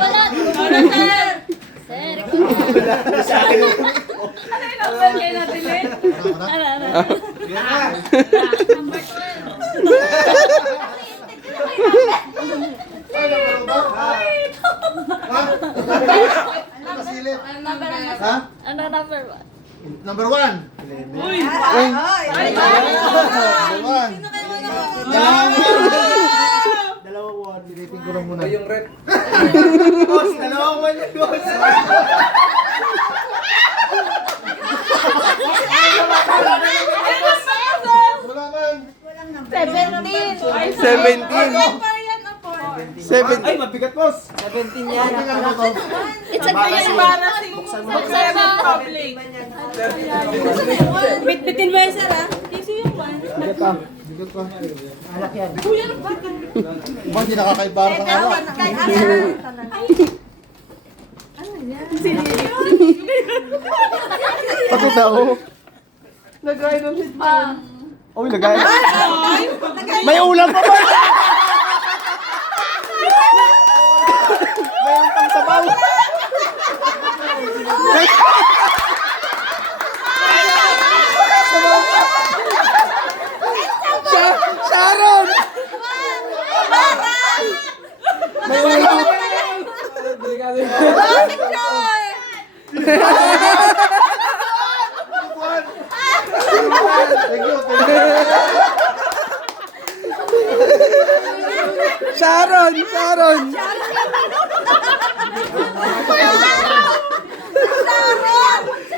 Wala, sir! Sir, Sa akin yung... Ano yung number kayo natin eh? Number 12. Ha? Ano number ba? Number 1. Uy! Dalawang one. Dilitin ko lang muna. Yung red. Boss, dalawang one yung boss. Wala man. 17. 17. Ay, mabigat boss. 17 yan. It's a green. Embarrassing. Buksan Public. Bit-bitin mo yan, sir, ha? Easy yung one. Bigat pa. Bigat pa. Alak yan. Kuya, ano ba? Ba, hindi nakakaibahan ka nga. Pati daw. Lagay ng headphone. Oh, lagay. May ulam pa ba? May pang sabaw. Sharon! May ulam. Thank you. Sharon!